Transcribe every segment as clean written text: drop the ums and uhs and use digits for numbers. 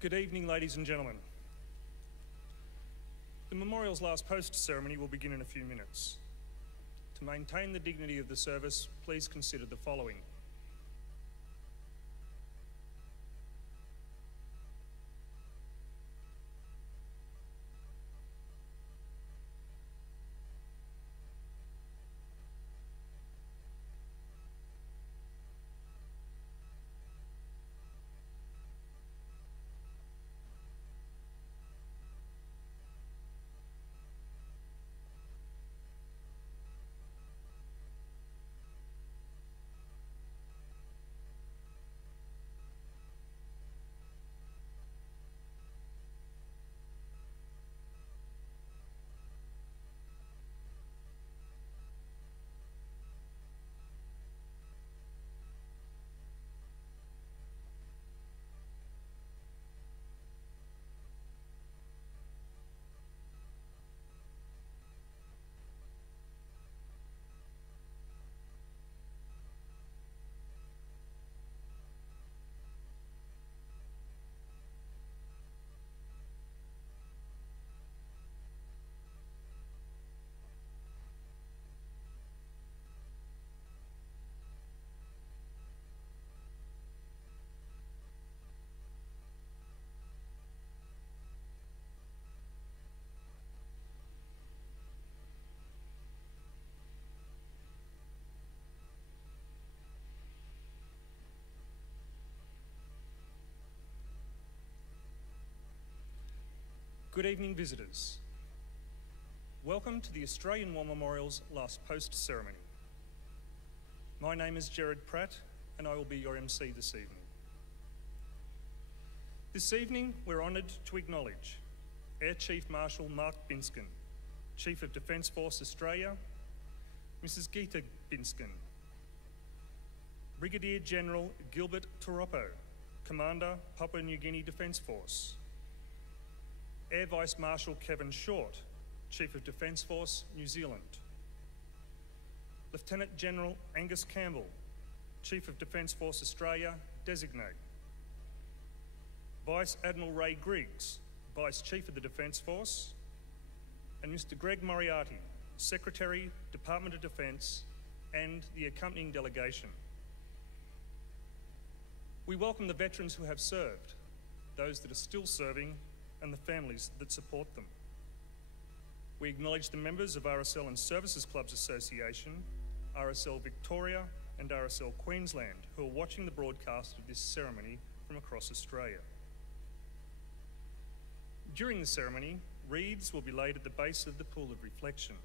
Good evening, ladies and gentlemen. The memorial's last post ceremony will begin in a few minutes. To maintain the dignity of the service, please consider the following. Good evening, visitors. Welcome to the Australian War Memorial's last post ceremony. My name is Gerard Pratt and I will be your MC this evening. This evening we're honoured to acknowledge Air Chief Marshal Mark Binskin, Chief of Defence Force Australia, Mrs Geeta Binskin, Brigadier General Gilbert Toropo, Commander Papua New Guinea Defence Force, Air Vice Marshal Kevin Short, Chief of Defence Force, New Zealand, Lieutenant General Angus Campbell, Chief of Defence Force Australia, Designate, Vice Admiral Ray Griggs, Vice Chief of the Defence Force, and Mr Greg Moriarty, Secretary, Department of Defence, and the accompanying delegation. We welcome the veterans who have served, those that are still serving, and the families that support them. We acknowledge the members of RSL and Services Clubs Association, RSL Victoria and RSL Queensland who are watching the broadcast of this ceremony from across Australia. During the ceremony, wreaths will be laid at the base of the pool of reflection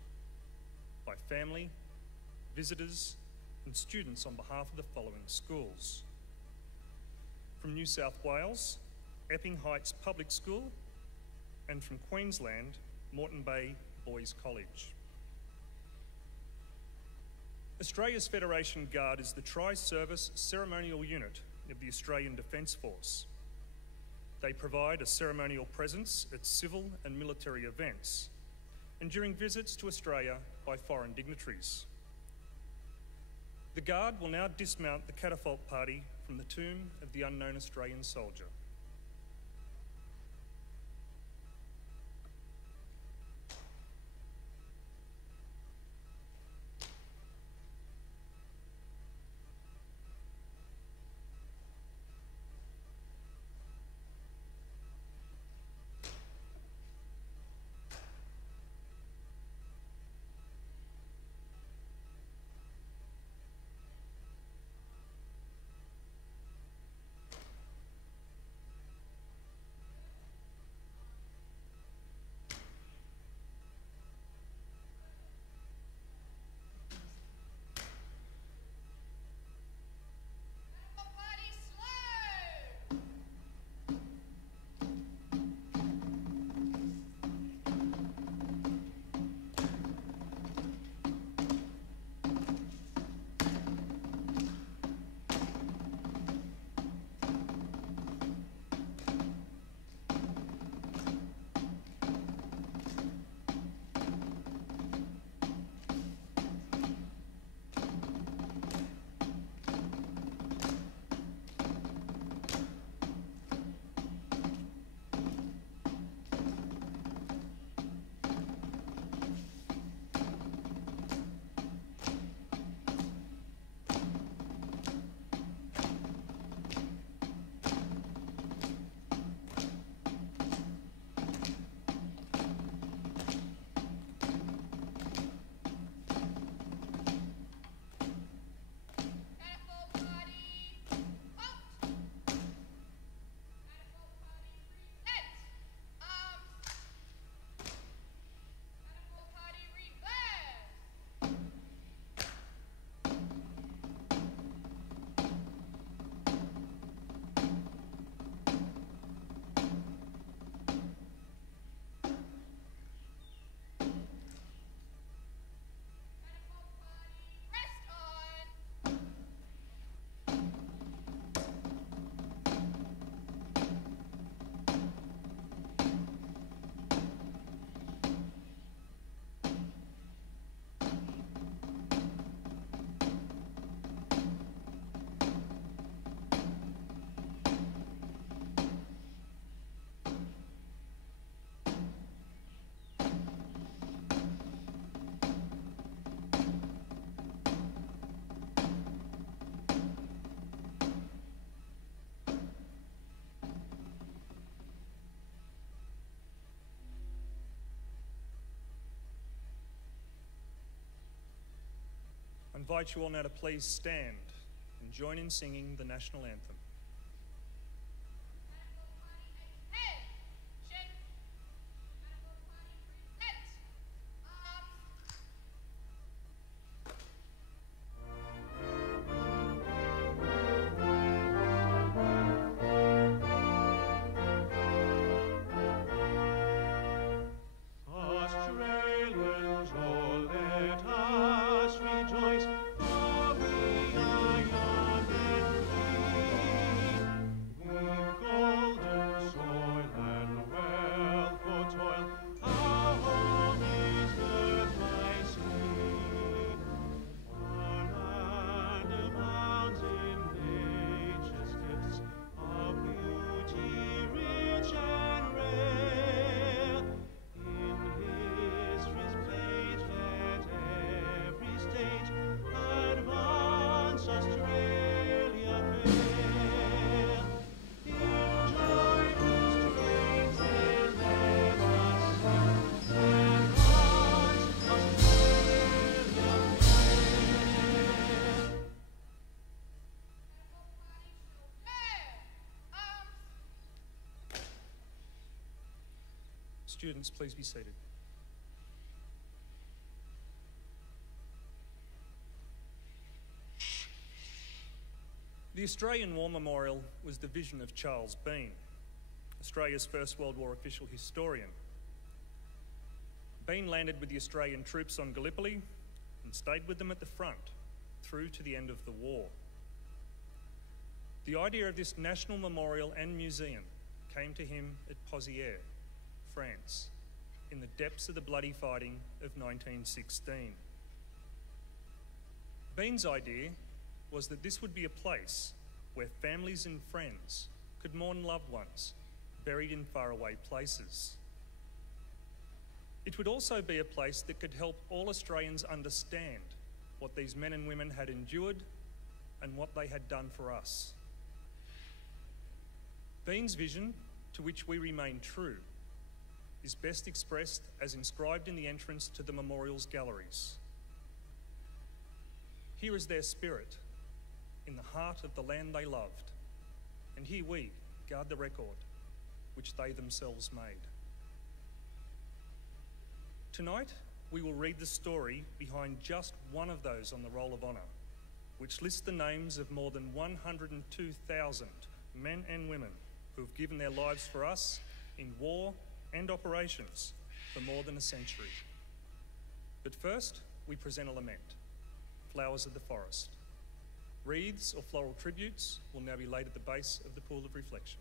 by family, visitors and students on behalf of the following schools. From New South Wales, Epping Heights Public School, and from Queensland, Moreton Bay Boys College. Australia's Federation Guard is the tri-service ceremonial unit of the Australian Defence Force. They provide a ceremonial presence at civil and military events and during visits to Australia by foreign dignitaries. The Guard will now dismount the catafalque party from the tomb of the unknown Australian soldier. I invite you all now to please stand and join in singing the national anthem. Students, please be seated. The Australian War Memorial was the vision of Charles Bean, Australia's First World War official historian. Bean landed with the Australian troops on Gallipoli and stayed with them at the front through to the end of the war. The idea of this national memorial and museum came to him at Pozières, France, in the depths of the bloody fighting of 1916. Bean's idea was that this would be a place where families and friends could mourn loved ones buried in faraway places. It would also be a place that could help all Australians understand what these men and women had endured and what they had done for us. Bean's vision, to which we remain true, is best expressed as inscribed in the entrance to the memorial's galleries. Here is their spirit, in the heart of the land they loved, and here we guard the record which they themselves made. Tonight, we will read the story behind just one of those on the Roll of Honour, which lists the names of more than 102,000 men and women who have given their lives for us in war and operations for more than a century. But first, we present a lament, Flowers of the Forest. Wreaths or floral tributes will now be laid at the base of the pool of reflection.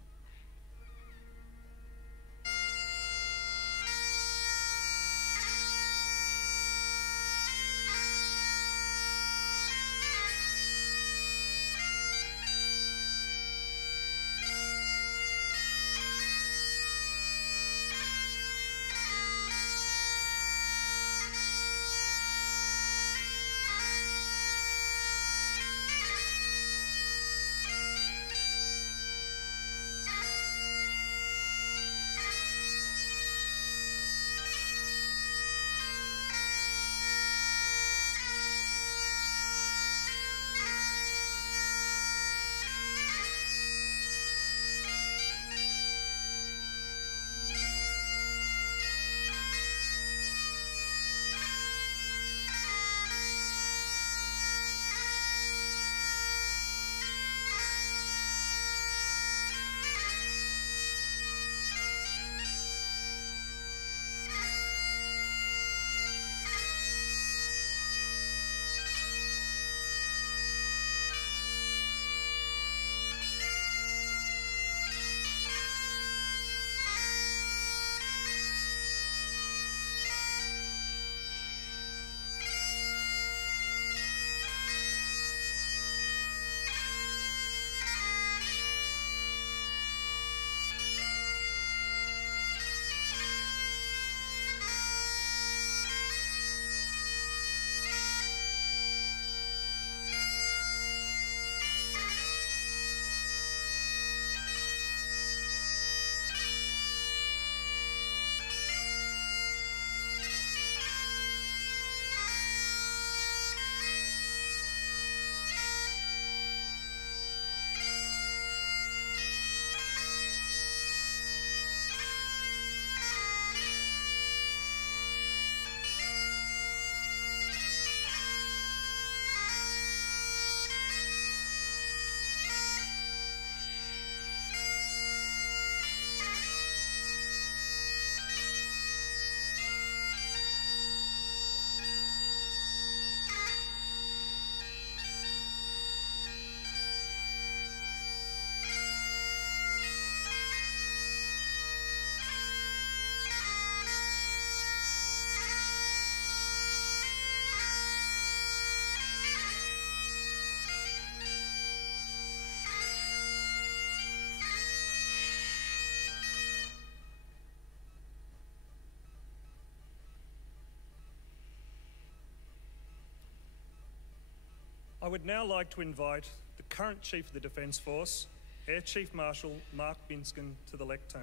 would now like to invite the current Chief of the Defence Force, Air Chief Marshal Mark Binskin, to the lectern.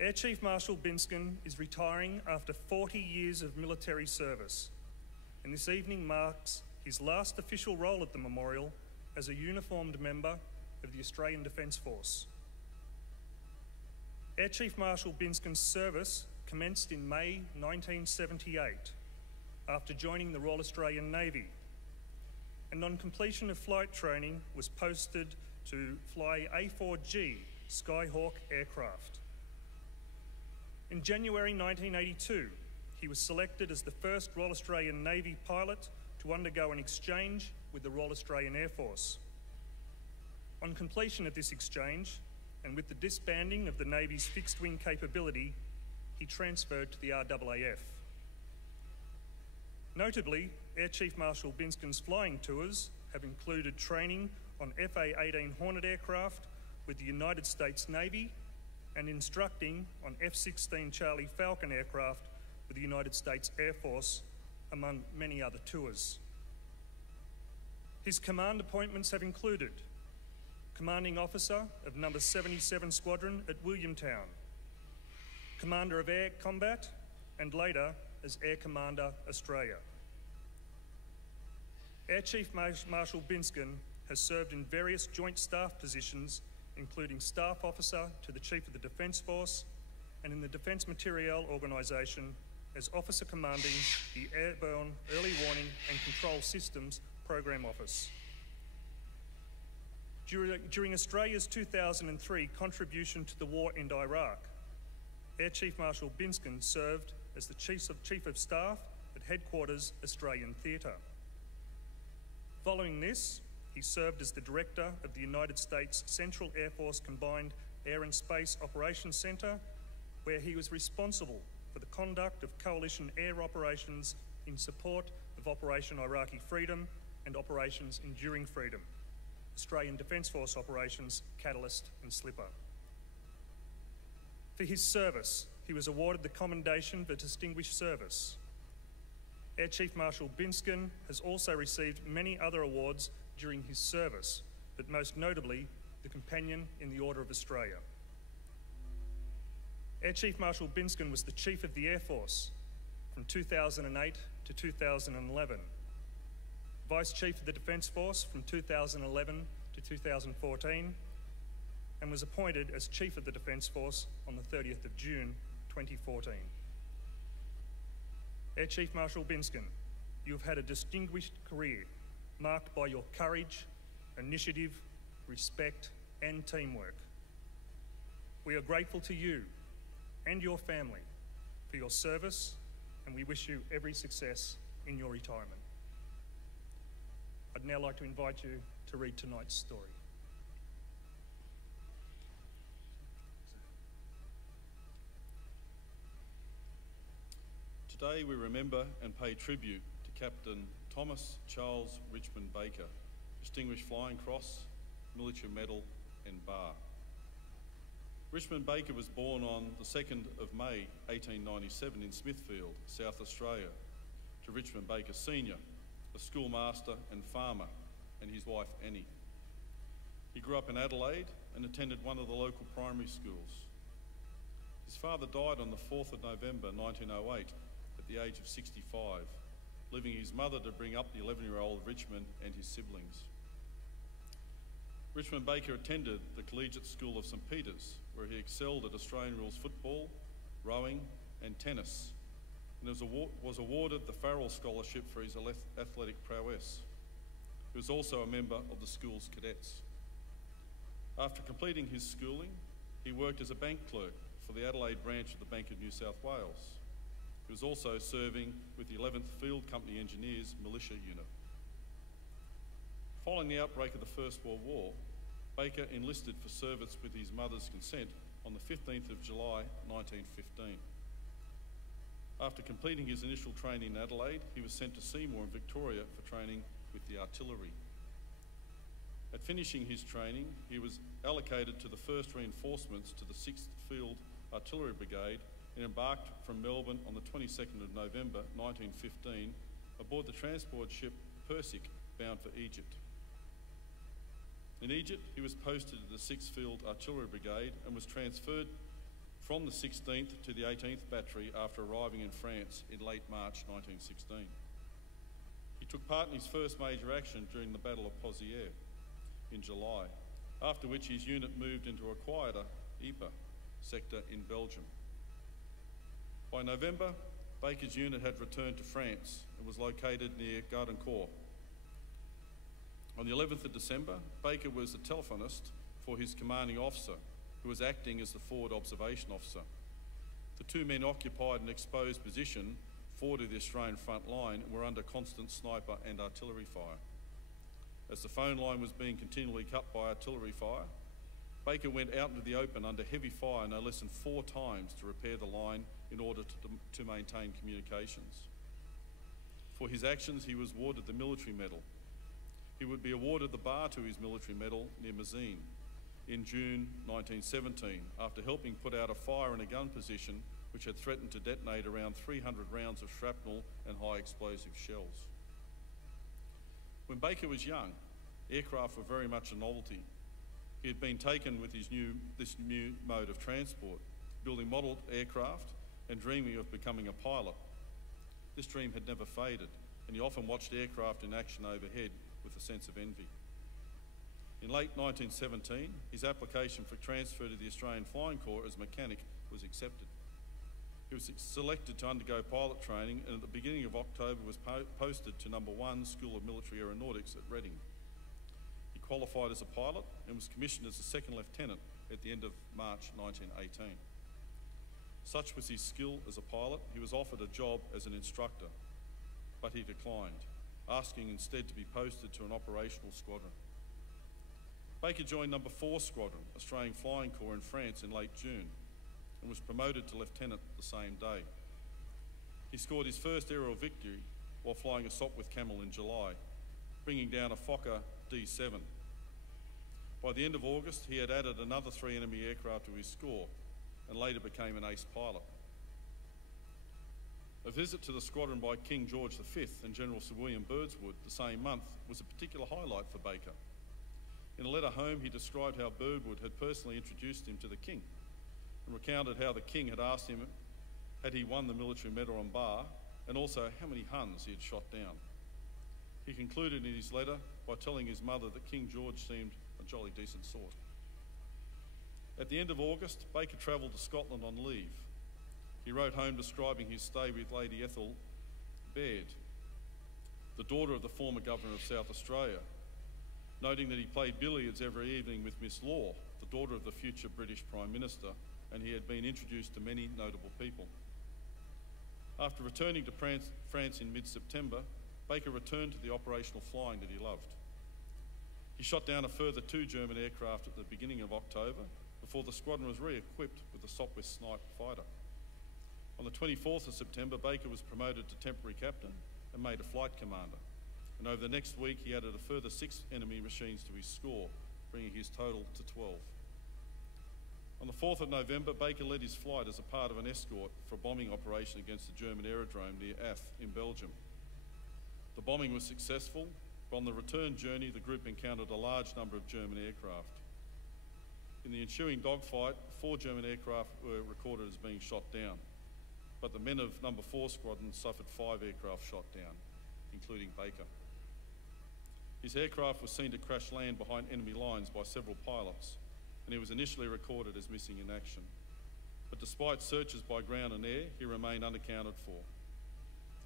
Air Chief Marshal Binskin is retiring after 40 years of military service, and this evening marks his last official role at the memorial as a uniformed member of the Australian Defence Force. Air Chief Marshal Binskin's service commenced in May 1978 after joining the Royal Australian Navy, and on completion of flight training was posted to fly A4G Skyhawk aircraft. In January 1982, he was selected as the first Royal Australian Navy pilot to undergo an exchange with the Royal Australian Air Force. On completion of this exchange, and with the disbanding of the Navy's fixed-wing capability, he transferred to the RAAF. Notably, Air Chief Marshal Binskin's flying tours have included training on FA-18 Hornet aircraft with the United States Navy and instructing on F-16 Charlie Falcon aircraft with the United States Air Force, among many other tours. His command appointments have included Commanding Officer of No. 77 Squadron at Williamtown, Commander of Air Combat, and later as Air Commander Australia. Air Chief Marshal Binskin has served in various joint staff positions, including Staff Officer to the Chief of the Defence Force and in the Defence Materiel Organisation as Officer Commanding the Airborne Early Warning and Control Systems Program Office. During Australia's 2003 contribution to the war in Iraq, Air Chief Marshal Binskin served as the Chief of Staff at Headquarters Australian Theatre. Following this, he served as the Director of the United States Central Air Force Combined Air and Space Operations Centre, where he was responsible for the conduct of coalition air operations in support of Operation Iraqi Freedom and Operations Enduring Freedom, Australian Defence Force operations Catalyst and Slipper. For his service, he was awarded the Commendation for Distinguished Service. Air Chief Marshal Binskin has also received many other awards during his service, but most notably the Companion in the Order of Australia. Air Chief Marshal Binskin was the Chief of the Air Force from 2008 to 2011, Vice Chief of the Defence Force from 2011 to 2014, and was appointed as Chief of the Defence Force on the 30th of June 2014. Air Chief Marshal Binskin, you have had a distinguished career marked by your courage, initiative, respect, and teamwork. We are grateful to you and your family for your service, and we wish you every success in your retirement. I'd now like to invite you to read tonight's story. Today we remember and pay tribute to Captain Thomas Charles Richmond Baker, Distinguished Flying Cross, Military Medal and Bar. Richmond Baker was born on the 2nd of May 1897 in Smithfield, South Australia, to Richmond Baker Sr., a schoolmaster and farmer, and his wife Annie. He grew up in Adelaide and attended one of the local primary schools. His father died on the 4th of November 1908 at the age of 65, leaving his mother to bring up the 11-year-old Richmond and his siblings. Richmond Baker attended the Collegiate School of St Peter's, where he excelled at Australian rules football, rowing and tennis, and was awarded the Farrell Scholarship for his athletic prowess. He was also a member of the school's cadets. After completing his schooling, he worked as a bank clerk for the Adelaide branch of the Bank of New South Wales. He was also serving with the 11th Field Company Engineers Militia Unit. Following the outbreak of the First World War, Baker enlisted for service with his mother's consent on the 15th of July 1915. After completing his initial training in Adelaide, he was sent to Seymour in Victoria for training with the artillery. At finishing his training, he was allocated to the 1st Reinforcements to the 6th Field Artillery Brigade and embarked from Melbourne on the 22nd of November 1915 aboard the transport ship Persic bound for Egypt. In Egypt, he was posted to the 6th Field Artillery Brigade and was transferred from the 16th to the 18th Battery after arriving in France in late March 1916. He took part in his first major action during the Battle of Pozières in July, after which his unit moved into a quieter Ypres sector in Belgium. By November, Baker's unit had returned to France and was located near Gardancourt. On the 11th of December, Baker was the telephonist for his commanding officer, who was acting as the forward observation officer. The two men occupied an exposed position forward of the Australian front line and were under constant sniper and artillery fire. As the phone line was being continually cut by artillery fire, Baker went out into the open under heavy fire no less than 4 times to repair the line in order to maintain communications. For his actions, he was awarded the Military Medal. He would be awarded the bar to his military medal near Mazine in June 1917 after helping put out a fire in a gun position which had threatened to detonate around 300 rounds of shrapnel and high explosive shells. When Baker was young, aircraft were very much a novelty. He had been taken with this new mode of transport, building model aircraft and dreaming of becoming a pilot. This dream had never faded, and he often watched aircraft in action overhead with a sense of envy. In late 1917, his application for transfer to the Australian Flying Corps as mechanic was accepted. He was selected to undergo pilot training and at the beginning of October was posted to No. 1 School of Military Aeronautics at Reading. He qualified as a pilot and was commissioned as a second lieutenant at the end of March 1918. Such was his skill as a pilot, he was offered a job as an instructor, but he declined, asking instead to be posted to an operational squadron. Baker joined No. 4 Squadron, Australian Flying Corps in France in late June, and was promoted to lieutenant the same day. He scored his first aerial victory while flying a Sopwith Camel in July, bringing down a Fokker D-7. By the end of August, he had added another 3 enemy aircraft to his score and later became an ace pilot. A visit to the squadron by King George V and General Sir William Birdswood the same month was a particular highlight for Baker. In a letter home, he described how Birdwood had personally introduced him to the King and recounted how the King had asked him had he won the military medal on bar and also how many Huns he had shot down. He concluded in his letter by telling his mother that King George seemed a jolly decent sort. At the end of August, Baker travelled to Scotland on leave. He wrote home describing his stay with Lady Ethel Baird, the daughter of the former Governor of South Australia, noting that he played billiards every evening with Miss Law, the daughter of the future British Prime Minister, and he had been introduced to many notable people. After returning to France in mid-September, Baker returned to the operational flying that he loved. He shot down a further 2 German aircraft at the beginning of October before the squadron was re-equipped with the Sopwith Snipe fighter. On the 24th of September, Baker was promoted to temporary captain and made a flight commander. And over the next week, he added a further 6 enemy machines to his score, bringing his total to 12. On the 4th of November, Baker led his flight as a part of an escort for a bombing operation against the German aerodrome near Ath in Belgium. The bombing was successful, but on the return journey, the group encountered a large number of German aircraft. In the ensuing dogfight, 4 German aircraft were recorded as being shot down, but the men of No. 4 Squadron suffered 5 aircraft shot down, including Baker. His aircraft was seen to crash land behind enemy lines by several pilots, and he was initially recorded as missing in action. But despite searches by ground and air, he remained unaccounted for.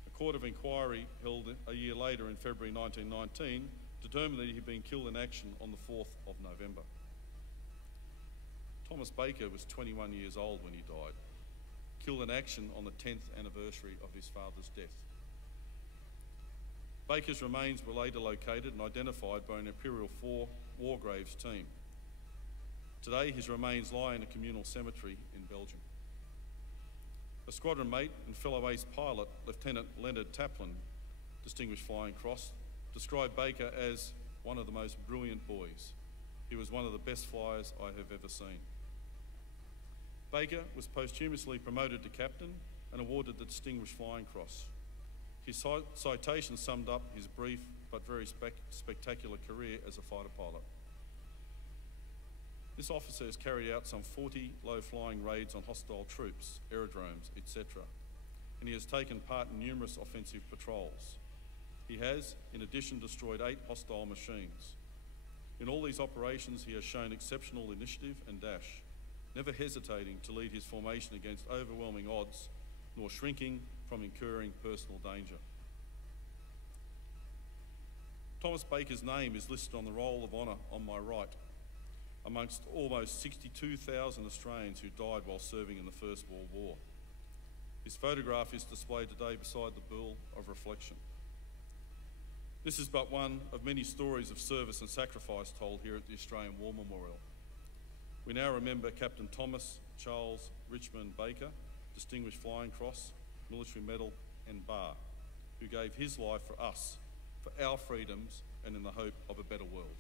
A court of inquiry held a year later in February 1919 determined that he had been killed in action on the 4th of November. Thomas Baker was 21 years old when he died, killed in action on the 10th anniversary of his father's death. Baker's remains were later located and identified by an Imperial 4 War Graves team. Today, his remains lie in a communal cemetery in Belgium. A squadron mate and fellow ace pilot, Lieutenant Leonard Taplin, Distinguished Flying Cross, described Baker as one of the most brilliant boys. He was one of the best flyers I have ever seen. Baker was posthumously promoted to captain and awarded the Distinguished Flying Cross. His citation summed up his brief but very spectacular career as a fighter pilot. This officer has carried out some 40 low-flying raids on hostile troops, aerodromes, etc., and he has taken part in numerous offensive patrols. He has, in addition, destroyed 8 hostile machines. In all these operations, he has shown exceptional initiative and dash, never hesitating to lead his formation against overwhelming odds, nor shrinking from incurring personal danger. Thomas Baker's name is listed on the Roll of Honour on my right, amongst almost 62,000 Australians who died while serving in the First World War. His photograph is displayed today beside the Bill of Reflection. This is but one of many stories of service and sacrifice told here at the Australian War Memorial. We now remember Captain Thomas Charles Richmond Baker, Distinguished Flying Cross, Military Medal and Bar, who gave his life for us, for our freedoms and in the hope of a better world.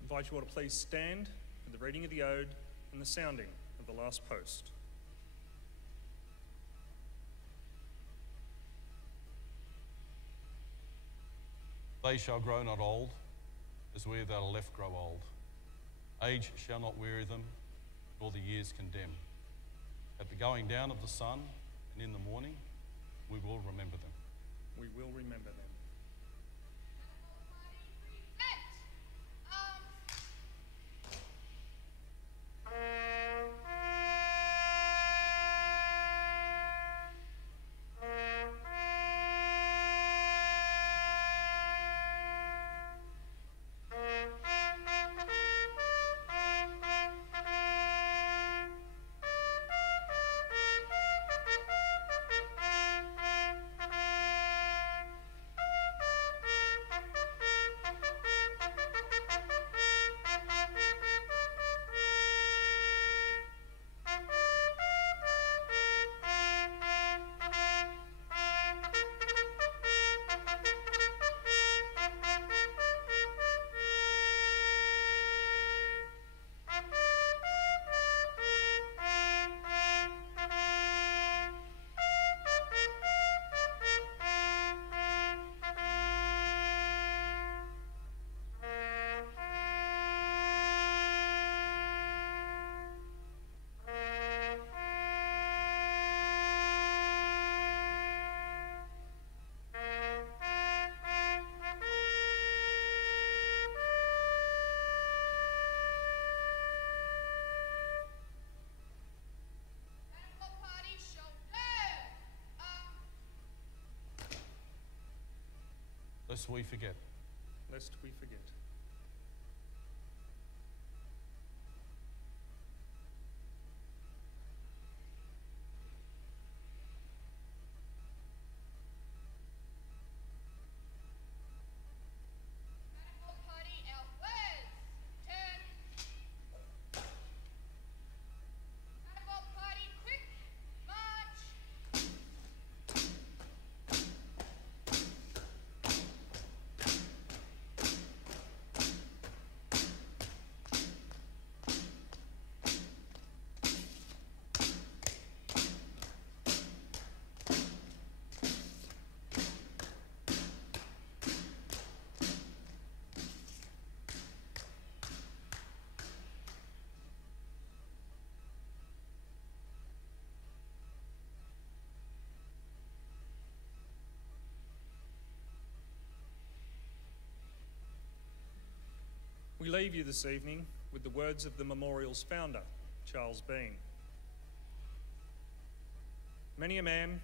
I invite you all to please stand for the reading of the Ode and the sounding of the last post. They shall grow not old, as we that are left grow old. Age shall not weary them, nor the years condemn. At the going down of the sun and in the morning, we will remember them. We will remember them. Lest we forget. Lest we forget. We leave you this evening with the words of the memorial's founder, Charles Bean. Many a man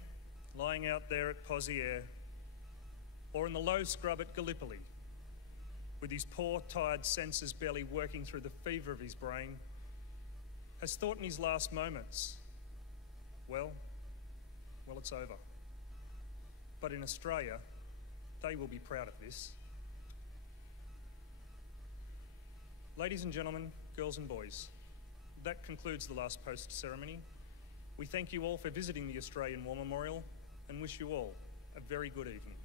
lying out there at Pozières or in the low scrub at Gallipoli, with his poor, tired senses barely working through the fever of his brain, has thought in his last moments, well, it's over. But in Australia, they will be proud of this. Ladies and gentlemen, girls and boys, that concludes the last post ceremony. We thank you all for visiting the Australian War Memorial and wish you all a very good evening.